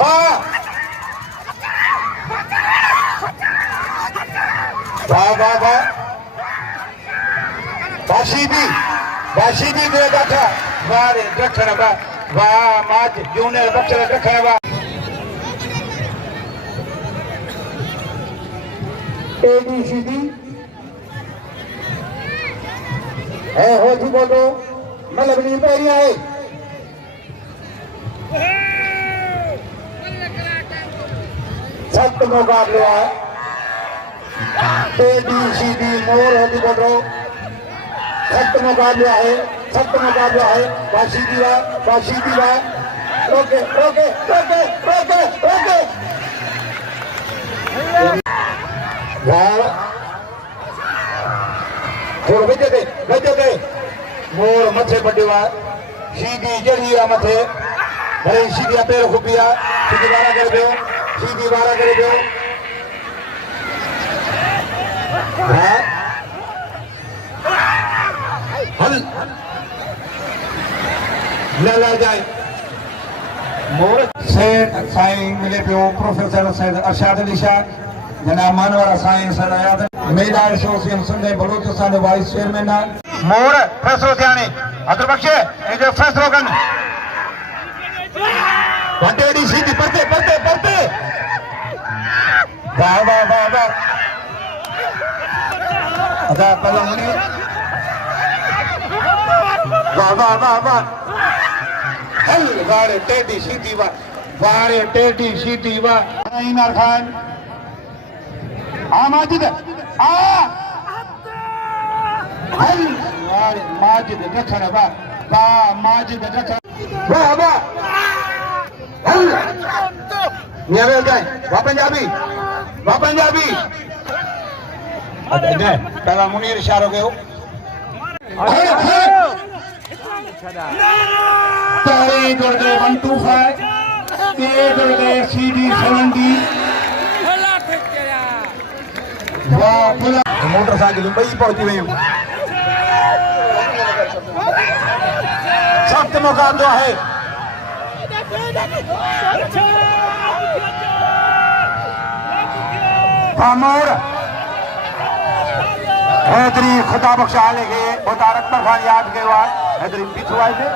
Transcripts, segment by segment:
वाह वाह वाह वाह बाशीदी दे बैठा वाह रे दखण वाह वाह माज जूनियर बच्चे दखण वाह टेडी सीधी है हो जी बोलो मतलब नहीं पैरी आए सख्त मुकाबला है टेडी सीधी मोर होती बोलो सख्त मुकाबला है बाशीदी वाह रोके रोके रोके रोके रोके वाह थोड़ा बचे थे मोर मथे बड़वा सीधी जड़ी है मथे भले सीधी पैर खुबिया सीधी वारा करे पियो हल लला जाए मोर सेठ साईं मिले पियो प्रोफेसर सैयद अरशद अली शाह जनाब मानवारा साईं सदायाद मेला association Sindh Balochistan vice chairman मोर फैसलो थियाने अदर बख्शे ए जो फैसलो कन वटेड़ी सीधी परते वाह वाह वाह वाह अदा पलंगनी वाह वाह वाह वाह हल वारे टेडी सीधी वाह इमरान खान माजिद हल वारे माजिद दखण वाह माजिद दखण वाह वाह हल नियावे जाए वाह पंजाबी पहला मुनीर इशारो कयो तारे जुड़ गए 125 ते जुड़ गए सीडी 70 वाह मोटरसाइकिल बई पहुंची वही सख्त मुकाबला है पामोर हैदरी खुदा बख्शा लेके मुतार अकबर खान याद के बाद हैदरी पीछे आए थे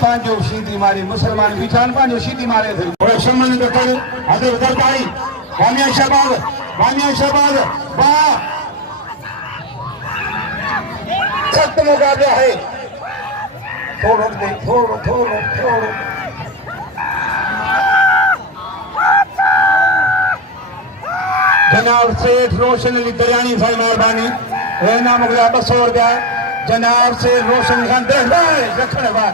पांचो सीधी मारे मुसलमान बिचान पांचो सीधी मारे थे और सम्मानित करो हजरत दरबारी वानिया शहबाज वाह सख्त मुकाबला है थोड़ो जनाब सेठ रोशन अली दरियानी साईं मेहरबानी रहना मुगला 200 रुपया जनाब से रोशन खान देख रखण वाह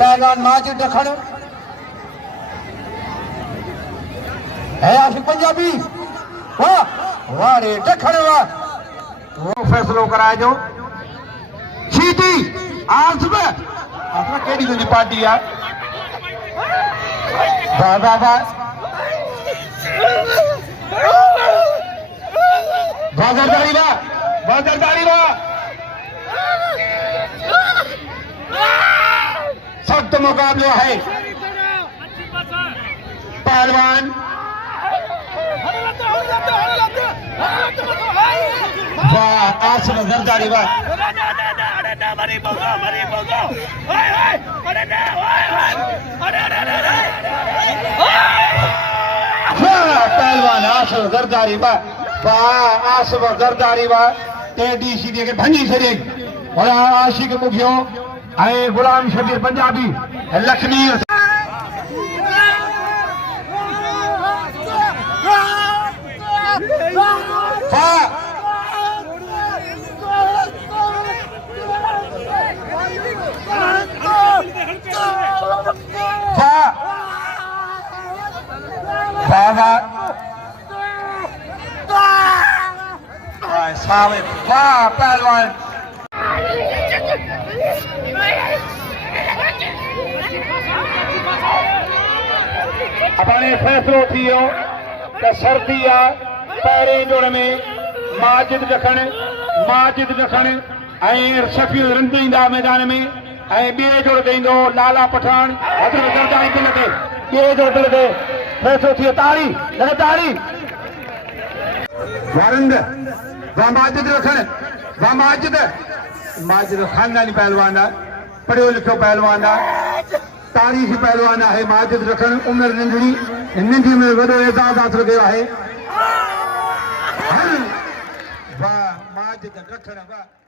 सालान माज दखण है आशिक पंजाबी वाह रे दखण वाह वो फैसलो कराए जो सीधी आसब अपना केड़ी तुझी पार्टी है वाह बाजरदारी वाह सख्त मुकाबला है पहलवान वाह आसम जरदारी वाह पहलवान आसम जरदारी वाह आसम जरदारी वाह टेडी सीधी के भंजी छे और आशिक मुखियो आए गुलाम शबीर पंजाबी लखमीर वाह पहलवान हाणे फ़ैसिलो थी वियो त सर्दी आहे पहिरें जोड़ में माजिद रखण ऐं शफ़ी रंदींदा मैदान में ऐं ॿिए जोड़ ते ईंदो लाला पठान हज़रत सरदार दिल ते ॿिए जोड़ दिल ते फ़ैसिलो थी वियो ताड़ी ताड़ी वारंद माजिद रखण माजिद खानदानी पहलवान आहे पढ़ियो लिखियो पहलवान आहे तारीख़ी पहलवान आहे माजिद रखण उमिरि नंढी में वॾो एज़ाज़ हासिल कयो आहे वाह माजिद रखण वाह